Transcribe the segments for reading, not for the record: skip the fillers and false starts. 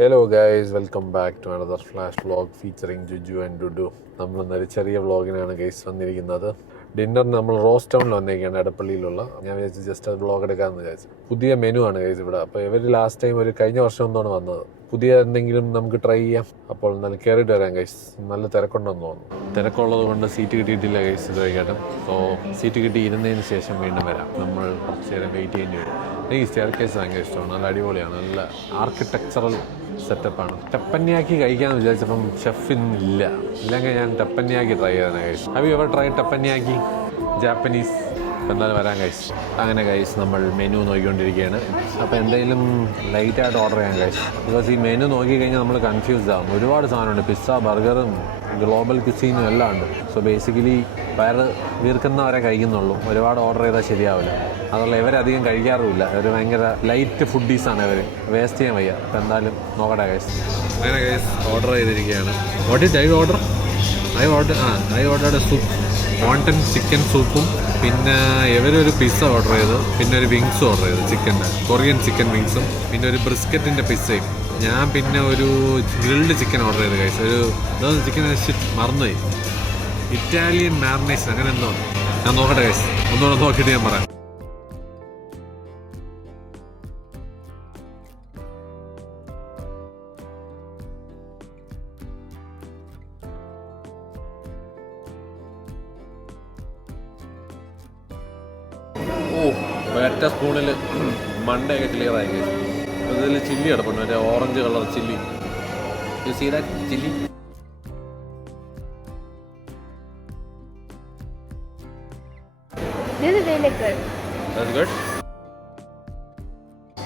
Hello guys, welcome back to another flash vlog featuring Juju and Dudu. നമ്മളിന്നൊരു ചെറിയ വ്ളോഗിനാണ് guys വന്നിരിക്കുന്നത്. ഡിന്നറിന് നമ്മൾ റോസ് ടൗണിൽ വന്നിരിക്കുകയാണ്, എടപ്പള്ളിയിലുള്ള. ഞാൻ വിചാരിച്ചു ജസ്റ്റ് അത് വ്ളോഗ് എടുക്കാമെന്ന് വിചാരിച്ചു. പുതിയ മെനു ആണ് ഗൈസ് ഇവിടെ. അപ്പോൾ ഇവർ ലാസ്റ്റ് ടൈം കഴിഞ്ഞ വർഷം ഒന്നാണ് വന്നത്. പുതിയ എന്തെങ്കിലും നമുക്ക് ട്രൈ ചെയ്യാം. അപ്പോൾ നല്ല കയറിയിട്ട് വരാം ഗൈസ്. നല്ല തിരക്കുണ്ടെന്ന് തോന്നുന്നു. തിരക്കുള്ളത് കൊണ്ട് സീറ്റ് കിട്ടിയിട്ടില്ല ഗൈസ് ഇത് വൈകിട്ടും. സോ സീറ്റ് കിട്ടി ഇരുന്നതിന് ശേഷം വീണ്ടും വരാം. നമ്മൾ കുറച്ച് നേരം വെയിറ്റ് ചെയ്യേണ്ടി വരും. എനിക്ക് സ്റ്റെയർ കേസ് ഭയങ്കര ഇഷ്ടമാണ്. നല്ല അടിപൊളിയാണ്. നല്ല ആർക്കിടെക്ചറൽ സെറ്റപ്പാണ്. ടപ്പന്യാക്കി കഴിക്കാമെന്ന് വിചാരിച്ചപ്പം ഷെഫ് ഇന്നില്ല. ഇല്ലെങ്കിൽ ഞാൻ ടപ്പന്യാക്കി ട്രൈ ചെയ്യാനാണ് കഴിച്ചു. Have you ever try teppanyaki Japanese? എന്തായാലും വരാൻ കഴിച്ചു. അങ്ങനെ കഴിച്ച് നമ്മൾ മെനു നോക്കിക്കൊണ്ടിരിക്കുകയാണ്. അപ്പോൾ എന്തെങ്കിലും ലൈറ്റായിട്ട് ഓർഡർ ചെയ്യാൻ കഴിച്ചു. ബിക്കോസ് ഈ മെനു നോക്കിക്കഴിഞ്ഞാൽ നമ്മൾ കൺഫ്യൂസ്ഡ് ആകും. ഒരുപാട് സാധനമുണ്ട്. പിസ്സ, ബർഗറും ഗ്ലോബൽ ക്യുസീനും എല്ലാം ഉണ്ട്. സോ ബേസിക്കലി വയറ് വീർക്കുന്നവരെ കഴിക്കുന്നുള്ളൂ. ഒരുപാട് ഓർഡർ ചെയ്താൽ ശരിയാവില്ല. അതുള്ള ഇവരധികം കഴിക്കാറുമില്ല. ഇവർ ഭയങ്കര ലൈറ്റ് ഫുഡീസാണ് ഇവർ. വേസ്റ്റ് ചെയ്യാൻ വയ്യ. അപ്പോൾ എന്തായാലും നോക്കട്ടെ ഗൈസ്. അങ്ങനെ ഗൈസ് ഓർഡർ ചെയ്തിരിക്കുകയാണ്. What is I ordered soup, മോണ്ടൻ ചിക്കൻ സൂപ്പും പിന്നെ ഇവരൊരു പിസ്സ ഓർഡർ ചെയ്ത്, പിന്നെ ഒരു വിങ്സും ഓർഡർ ചെയ്ത്, ചിക്കൻ്റെ കൊറിയൻ ചിക്കൻ വിങ്സും, പിന്നെ ഒരു ബ്രിസ്ക്കറ്റിൻ്റെ പിസ്സയും. ഞാൻ പിന്നെ ഒരു ഗ്രിൽഡ് ചിക്കൻ ഓർഡർ ചെയ്ത് കഴിച്ചു. ഒരു ചിക്കൻ മറന്നുപോയി. ഇറ്റാലിയൻ മാരിനേഷൻ അങ്ങനെ എന്തോ. ഞാൻ നോക്കട്ടെ കഴിച്ചു. ഒന്നുകൂടെ നോക്കിയിട്ട് ഞാൻ പറയാം. ഒറ്റ സ്പൂണിൽ മണ്ടയൊക്കെ ക്ലിയർ ആയി കഴിച്ചു. ഇതിൽ ചില്ലി കിടപ്പുണ്ട്, മറ്റേ orange colour chilli. You see that chilli?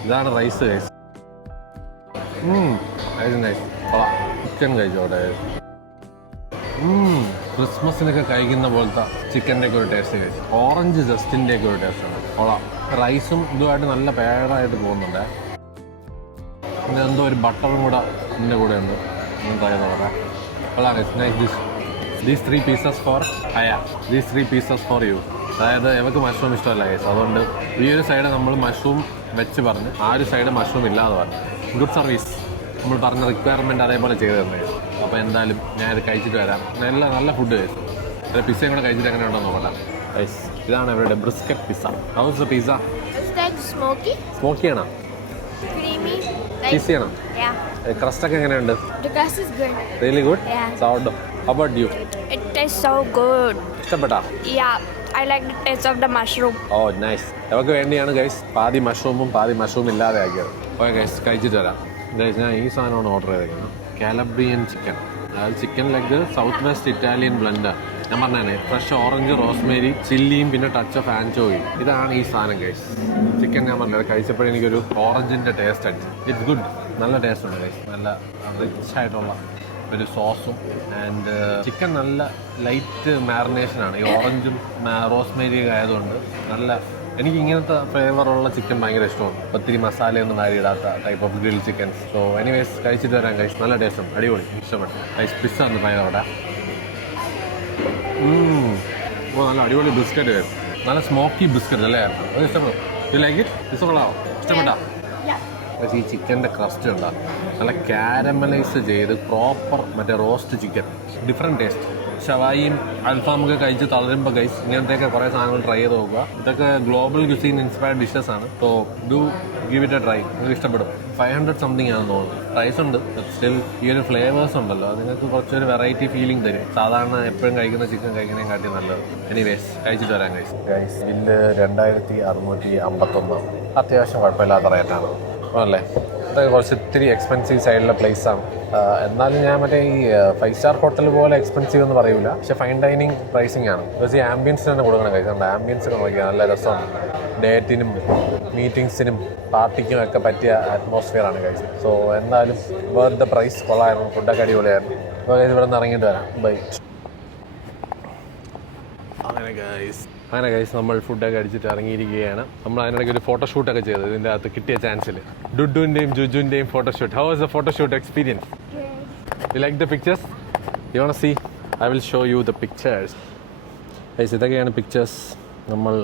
ഇതാണ് റൈസ് കഴിച്ചു. ചിക്കൻ കഴിച്ചോട്ടെ. ക്രിസ്മസിനൊക്കെ കഴിക്കുന്ന പോലത്തെ ചിക്കൻ്റെ ഒക്കെ ഒരു ടേസ്റ്റ് കഴിച്ചു. ഓറഞ്ച് ജസ്റ്റിൻ്റെ ഒക്കെ ഒരു ടേസ്റ്റാണ്. കൊള്ളാം. റൈസും ഇതുമായിട്ട് നല്ല പേടായിട്ട് പോകുന്നുണ്ട്. പിന്നെ എന്തോ ഒരു ബട്ടറും കൂടെ ഇതിൻ്റെ കൂടെ ഉണ്ട്. ട്രൈ ചെയ്ത് പറയാം. കൊള്ളാം. ദീസ് 3 pieces ഫോർ അയ, ദീസ് 3 pieces ഫോർ യു. അതായത് ഇവർക്ക് മഷ്റൂം ഇഷ്ടമല്ല കേസ്. അതുകൊണ്ട് ഈ ഒരു സൈഡ് നമ്മൾ മഷ്റൂം വെച്ച് പറഞ്ഞ്, ആ ഒരു സൈഡ് മഷ്റൂം ഇല്ലാതെ പറഞ്ഞു. Good service. നമ്മൾ പറഞ്ഞ റിക്വയർമെൻറ്റ് അതേപോലെ ചെയ്ത് തന്നെ. അപ്പോൾ എന്തായാലും ഞാൻ ഇത് കഴിച്ചിട്ട് വരാം. നല്ല ഫുഡ് കഴിച്ചു. ഒരു പിസ്സയും കൂടെ കഴിച്ചിട്ട് എങ്ങനെ ഉണ്ടോ നോക്കട്ടെ. ഗൈസ്, ഇതാണ് അവരുടെ brisket pizza. How is the pizza? Smoky ആണോ? ചീസി ആണോ? ക്രസ്റ്റ് ഒക്കെ എങ്ങനെയുണ്ട്? Really good. Sound. How about you? It tastes so good. ഇഷ്ടപ്പെട്ടാ? Yeah, I like the taste of the mushroom. Oh nice. അവർക്ക് വേണ്ടിയാണ് ഗൈസ് പാതി മഷ്റൂമും പാതി മഷ്റൂം ഇല്ലാതെ ആക്കിയത്. ഓക്കെ ഗൈസ്, കഴിച്ചിട്ട് വരാം. ഗൈസ്, ഞാൻ ഈ സാധനമാണ് ഓർഡർ ചെയ്തേക്കുന്നത്. കാലബ്രിയൻ ചിക്കൻ. അതായത് chicken leg south west Italian blender. ഞാൻ പറഞ്ഞേ, ഫ്രഷ് ഓറഞ്ച്, റോസ്മേരി, ചില്ലിയും പിന്നെ ടച്ച് ഓഫ് ആൻചോയി. ഇതാണ് ഈ സാധനം ഗൈസ്. ചിക്കൻ ഞാൻ പറഞ്ഞത് കഴിച്ചപ്പോഴേ എനിക്കൊരു ഓറഞ്ചിൻ്റെ ടേസ്റ്റ് അടിച്ചു. It's good. നല്ല ടേസ്റ്റ് ഉണ്ട് ഗൈസ്. നല്ല റിച്ച് ആയിട്ടുള്ള ഒരു സോസും ആൻഡ് ചിക്കൻ നല്ല ലൈറ്റ് മാരിനേഷനാണ്. ഈ ഓറഞ്ചും റോസ്മേരിയൊക്കെ ആയതുകൊണ്ട് നല്ല, എനിക്ക് ഇങ്ങനത്തെ ഫ്ലേവറുള്ള ചിക്കൻ ഭയങ്കര ഇഷ്ടമാണ്. ഒത്തിരി മസാലയൊന്നും വാരിയിടാത്ത type of grill chicken. So anyways കഴിച്ചിട്ട് വരാൻ കഴിച്ചു. നല്ല ടേസ്റ്റും അടിപൊളി. ഇഷ്ടപ്പെട്ടു. കഴിച്ച് പിസ്സ ഒന്ന് ഭയങ്കര അവിടെ. അപ്പോൾ നല്ല അടിപൊളി ബിസ്ക്കറ്റ് വരും. നല്ല സ്മോക്കി ബിസ്ക്കറ്റ് അല്ലേ? അത് ഇഷ്ടപ്പെടും. You like it? പിസ്സ കൊള്ളാമോ? ഇഷ്ടപ്പെട്ടാ? ഈ ചിക്കൻ്റെ ക്രസ്റ്റ് ഉണ്ടാകും നല്ല കാരമലൈസ് ചെയ്ത് പ്രോപ്പർ മറ്റേ റോസ്റ്റ് ചിക്കൻ. Different taste. ഷവായിയും അൽഫാമൊക്കെ കഴിച്ച് തളരുമ്പോൾ ഗൈസ് ഇങ്ങനത്തെയൊക്കെ കുറേ സാധനങ്ങൾ ട്രൈ ചെയ്ത് നോക്കുക. ഇതൊക്കെ ഗ്ലോബൽ ക്യുസീൻ ഇൻസ്പയർഡ് ഡിഷസ് ആണ്. So do give it A try. നിങ്ങൾക്ക് ഇഷ്ടപ്പെടും. 500 സംതിങ് ആണെന്ന് തോന്നുന്നു. പ്രൈസ് ഉണ്ട്. സ്റ്റിൽ ഈ ഒരു ഫ്ലേവേഴ്സ് ഉണ്ടല്ലോ, അത് നിങ്ങൾക്ക് കുറച്ചൊരു വെറൈറ്റി ഫീലിംഗ് തരും. സാധാരണ എപ്പോഴും കഴിക്കുന്ന ചിക്കൻ കഴിക്കുന്നതിനെ കാട്ടി നല്ലത്. എനിവേസ് കഴിച്ചിട്ട് വരാം ഗൈസ്. ബില്ല് 2651. അത്യാവശ്യം കുഴപ്പമില്ലാത്ത റേറ്റാണ് അല്ലേ? ഇതൊക്കെ കുറച്ച് ഇത്തിരി എക്സ്പെൻസീവ് സൈഡിലെ പ്ലേസാണ്. എന്നാലും ഞാൻ മറ്റേ ഈ 5 സ്റ്റാർ ഹോട്ടൽ പോലെ എക്സ്പെൻസീവ് എന്ന് പറയൂല. പക്ഷേ ഫൈൻ ഡൈനിങ് പ്രൈസിങ് ആണ്. ബിക്കോസ് ഈ ആംബിയൻസിന് തന്നെ കൊടുക്കണം കഴിക്കുന്നുണ്ട്. ആംബിയൻസിന് നോക്കിയാൽ നല്ല രസമാണ്. ഡേറ്റിനും മീറ്റിംഗ്സിനും പാർട്ടിക്കും ഒക്കെ പറ്റിയ അറ്റ്മോസ്ഫിയർ ആണ് കഴിച്ചത്. സോ എന്തായാലും വേർത്ത് ദ പ്രൈസ്. കൊള്ളായിരുന്നു. ഫുഡൊക്കെ അടിപൊളിയായിരുന്നു. അപ്പോൾ ഇവിടെ നിന്ന് ഇറങ്ങിയിട്ട് വരാം. ബൈ. അങ്ങനെ ഗൈസ് നമ്മൾ ഫുഡൊക്കെ അടിച്ചിട്ട് ഇറങ്ങിയിരിക്കുകയാണ്. നമ്മൾ അതിനിടയ്ക്ക് ഒരു ഫോട്ടോഷൂട്ടൊക്കെ ചെയ്തത് ഇതിൻ്റെ അകത്ത് കിട്ടിയ ചാൻസിൽ. ഡുഡുവിൻ്റെയും ജുജുവിൻ്റെയും photoshoot. How was the photoshoot experience? You like the pictures? You want to see? I will show you the pictures. Guys, ഇതൊക്കെയാണ് പിക്ചേഴ്സ് നമ്മൾ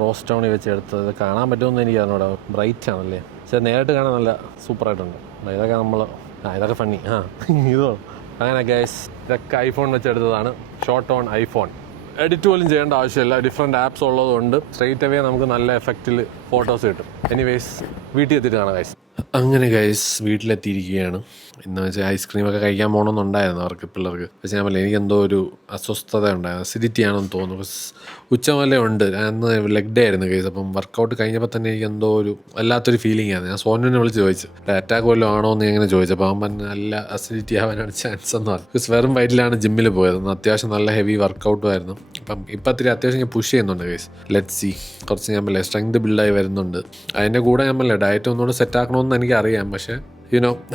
റോസ് ടൗണിൽ വെച്ച് എടുത്തത്. കാണാൻ പറ്റുമെന്ന് എനിക്ക് അറിഞ്ഞൂടാ. ബ്രൈറ്റ് ആണല്ലേ? പക്ഷേ നേരിട്ട് കാണാൻ നല്ല സൂപ്പറായിട്ടുണ്ട്. ഇതൊക്കെ നമ്മൾ ഇതൊക്കെ ഫണ്ണി ഇതോ അങ്ങനെ ഗൈസ് ഇതൊക്കെ ഐഫോൺ വെച്ചെടുത്തതാണ്. Shot on iPhone. എഡിറ്റ് പോലും ചെയ്യേണ്ട ആവശ്യമില്ല. ഡിഫറെൻറ്റ് ആപ്സ് ഉള്ളതുകൊണ്ട് സ്ട്രെയിറ്റ് അവേ നമുക്ക് നല്ല എഫക്റ്റിൽ ഫോട്ടോസ് കിട്ടും. എനിവേസ് വീട്ടിൽ എത്തിയിട്ട് കാണാം ഗൈസ്. അങ്ങനെ ഗൈസ് വീട്ടിലെത്തിയിരിക്കുകയാണ്. ഇന്ന് വെച്ചാൽ ഐസ്ക്രീമൊക്കെ കഴിക്കാൻ പോകണമെന്നുണ്ടായിരുന്നു അവർക്ക് പിള്ളേർക്ക്. പക്ഷേ ഞാൻ പറഞ്ഞില്ല, എനിക്കെന്തോ ഒരു അസ്വസ്ഥത ഉണ്ടായിരുന്നു. അസിഡിറ്റി ആണെന്ന് തോന്നുന്നു. ഉച്ചമല്ലേ ഉണ്ട്. അന്ന് ലെഗ് ഡേ ആയിരുന്നു കേസ്. അപ്പം വർക്കൗട്ട് കഴിഞ്ഞപ്പോൾ തന്നെ എനിക്ക് എന്തോ ഒരു വല്ലാത്തൊരു ഫീലിംഗ് ആണ്. ഞാൻ സോനുവിനെ വിളിച്ച് ചോദിച്ചു അറ്റാക്ക് വല്ലതും ആണോ എന്ന് എങ്ങനെ ചോദിച്ചു. അപ്പോൾ അവൻ പറഞ്ഞ നല്ല അസിഡിറ്റി ആവാനാണ് ചാൻസ് എന്ന് പറഞ്ഞു. വെറും വയറ്റിലാണ് ജിമ്മിൽ പോയത്. അത്യാവശ്യം നല്ല ഹെവി വർക്കൗട്ടും ആയിരുന്നു. അപ്പം ഇപ്പം ഇത്തിരി അത്യാവശ്യം ഞാൻ പുഷ് ചെയ്യുന്നുണ്ട് കേസ്. ലെറ്റ് സി കുറച്ച് ഞാൻ പറയില്ല സ്ട്രെങ്ത് ബിൽഡായി വരുന്നുണ്ട്. അതിൻ്റെ കൂടെ ഞാൻ പറയില്ല ഡയറ്റ് ഒന്നുകൂടെ സെറ്റ് ആക്കണമെന്ന് എനിക്കറിയാം. പക്ഷേ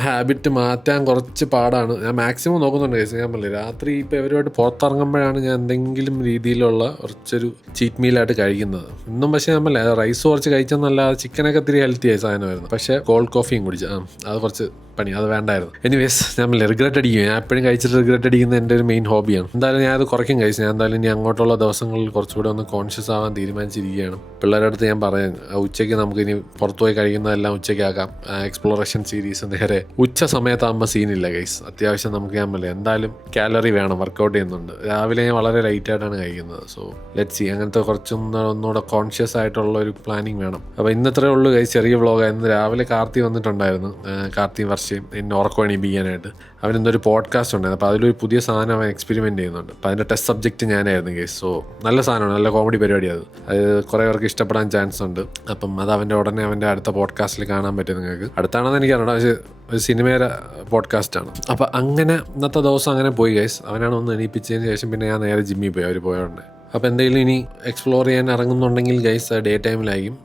ഹാബിറ്റ് മാറ്റാൻ കുറച്ച് പാടാണ്. ഞാൻ മാക്സിമം നോക്കുന്നുണ്ട് കേസ്. ഞാൻ പറഞ്ഞില്ല രാത്രി ഇപ്പോൾ ഇവരുമായിട്ട് പുറത്തിറങ്ങുമ്പോഴാണ് ഞാൻ എന്തെങ്കിലും രീതിയിലുള്ള കുറച്ചൊരു ചീറ്റ് മീലായിട്ട് കഴിക്കുന്നത്. ഇന്നും പക്ഷേ ഞാൻ പറഞ്ഞില്ല റൈസ് കുറച്ച് കഴിച്ചെന്നല്ലാതെ ചിക്കനൊക്കെ ഇത്തിരി ഹെൽത്തി ആയ സാധനമായിരുന്നു. പക്ഷേ കോൾഡ് കോഫിയും കുടിച്ചു. അത് കുറച്ച് പണി, അത് വേണ്ടായിരുന്നു. എനിവേസ് ഞാൻ റിഗ്രറ്റ് അടിക്കും. ഞാൻ എപ്പോഴും കഴിച്ചിട്ട് റിഗ്രറ്റ് അടിക്കുന്നത് എൻ്റെ ഒരു മെയിൻ ഹോബിയാണ്. എന്തായാലും ഞാൻ അത് കുറയ്ക്കും കഴിച്ചു. ഞാൻ എന്തായാലും ഇനി അങ്ങോട്ടുള്ള ദിവസങ്ങളിൽ കുറച്ചുകൂടെ ഒന്ന് കോൺഷ്യസ് ആവാൻ തീരുമാനിച്ചിരിക്കുകയാണ്. പിള്ളേരുടെ അടുത്ത് ഞാൻ പറയാം ഉച്ചയ്ക്ക് നമുക്കിനി പുറത്തു പോയി കഴിക്കുന്നതെല്ലാം ഉച്ചയ്ക്കാക്കാം. എക്സ്പ്ലോറേഷൻ സീരീസ് നേരെ ഉച്ച സമയത്താകുമ്പോൾ സീനില്ല ഗൈസ്. അത്യാവശ്യം നമുക്ക് ഞാൻ പറയാം എന്തായാലും കാലറി വേണം. വർക്കൗട്ട് ചെയ്യുന്നുണ്ട്. രാവിലെ ഞാൻ വളരെ ലൈറ്റായിട്ടാണ് കഴിക്കുന്നത്. സോ ലെറ്റ് സി അങ്ങനത്തെ ഒന്നുകൂടെ കോൺഷ്യസ് ആയിട്ടുള്ള ഒരു പ്ലാനിങ് വേണം. അപ്പോൾ ഇന്നത്രേ ഉള്ളൂ ഗൈസ്. ചെറിയ വ്ളോഗായിരുന്നു. രാവിലെ കാർത്തി വന്നിട്ടുണ്ടായിരുന്നു. കാർത്തി വർഷം എന്നെ ഉറക്കം എണീപ്പിക്കാനായിട്ട്. അവനെന്തൊരു പോഡ്കാസ്റ്റ് ഉണ്ടായിരുന്നു. അപ്പോൾ അതിലൊരു പുതിയ സാധനം അവൻ എക്സ്പെരിമെൻറ്റ് ചെയ്യുന്നുണ്ട്. അപ്പോൾ അതിൻ്റെ ടെസ്റ്റ് സബ്ജക്റ്റ് ഞാനായിരുന്നു കേസ്. സോ നല്ല സാധനമാണ്, നല്ല കോമഡി പരിപാടിയാണ്. അത് കുറേ പേർക്ക് ഇഷ്ടപ്പെടാൻ ചാൻസ് ഉണ്ട്. അപ്പം അത് അവൻ്റെ അടുത്ത പോഡ്കാസ്റ്റിൽ കാണാൻ പറ്റും നിങ്ങൾക്ക്. അടുത്താണെന്ന് എനിക്കറിയണം. പക്ഷേ ഒരു സിനിമയുടെ പോഡ്കാസ്റ്റാണ്. അപ്പോൾ അങ്ങനെ ഇന്നത്തെ ദിവസം അങ്ങനെ പോയി ഗൈസ്. അവനാണ് ഒന്ന് എണീപ്പിച്ചതിന് ശേഷം പിന്നെ ഞാൻ നേരെ ജിമ്മിൽ പോയി. അവർ പോയോണ്ട് അപ്പോൾ എന്തെങ്കിലും ഇനി എക്സ്പ്ലോർ ചെയ്യാൻ ഇറങ്ങുന്നുണ്ടെങ്കിൽ ഗൈസ് ഡേ ടൈമിലായിരിക്കും.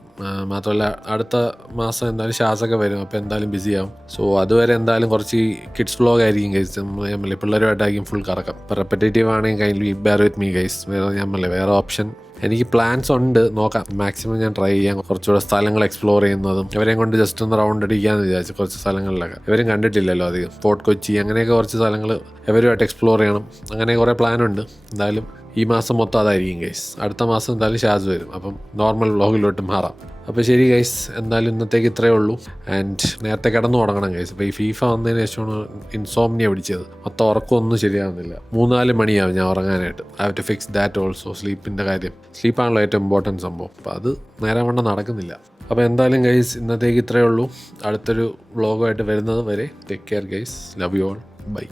മാത്രമല്ല അടുത്ത മാസം എന്തായാലും ഷാസൊക്കെ വരും. അപ്പോൾ എന്തായാലും ബിസിയാവും. സോ അതുവരെ എന്തായാലും കുറച്ച് കിഡ്സ് വ്ളോഗ് ആയിരിക്കും ഗൈസ്. പിള്ളേരുമായിട്ടായിരിക്കും ഫുൾ കറക്കം. ഇപ്പോൾ റെപ്പറ്റേറ്റീവ് ആണെങ്കിൽ kindly bear with me guys. വേറെ ഓപ്ഷൻ എനിക്ക് പ്ലാൻസ് ഉണ്ട്, നോക്കാം. മാക്സിമം ഞാൻ ട്രൈ ചെയ്യാം. കുറച്ചുകൂടെ സ്ഥലങ്ങൾ എക്സ്പ്ലോർ ചെയ്യുന്നതും ഇവരെയും കൊണ്ട് ജസ്റ്റ് ഒന്ന് റൗണ്ട് അടിക്കാമെന്ന് വിചാരിച്ചു. കുറച്ച് സ്ഥലങ്ങളിലൊക്കെ ഇവരും കണ്ടിട്ടില്ലല്ലോ അധികം. ഫോർട്ട് കൊച്ചി അങ്ങനെയൊക്കെ കുറച്ച് സ്ഥലങ്ങൾ ഇവരുമായിട്ട് എക്സ്പ്ലോർ ചെയ്യണം. അങ്ങനെ കുറേ പ്ലാനുണ്ട്. എന്തായാലും ഈ മാസം മൊത്തം അതായിരിക്കും ഗൈസ്. അടുത്ത മാസം എന്തായാലും ഷാസ് വരും. അപ്പം നോർമൽ വ്ളോഗിലോട്ട് മാറാം. അപ്പോൾ ശരി ഗൈസ്, എന്തായാലും ഇന്നത്തേക്ക് ഇത്രയേ ഉള്ളൂ. ആൻഡ് നേരത്തെ കിടന്നു തുടങ്ങണം ഗൈസ്. അപ്പോൾ ഈ ഫീഫ വന്നതിന് ശേഷമാണ് ഇൻസോംനിയ പിടിച്ചത്. മൊത്തം ഉറക്കമൊന്നും ശരിയാവുന്നില്ല. 3-4 മണിയാവും ഞാൻ ഉറങ്ങാനായിട്ട്. I have to fix that also. സ്ലീപ്പിൻ്റെ കാര്യം, സ്ലീപ്പാണല്ലോ ഏറ്റവും ഇമ്പോർട്ടൻറ്റ് സംഭവം. അപ്പോൾ അത് നേരെ വണ്ണം നടക്കുന്നില്ല. അപ്പോൾ എന്തായാലും ഗൈസ് ഇന്നത്തേക്ക് ഇത്രയേ ഉള്ളൂ. അടുത്തൊരു വ്ളോഗുമായിട്ട് വരുന്നത് വരെ take care guys. Love you all. By.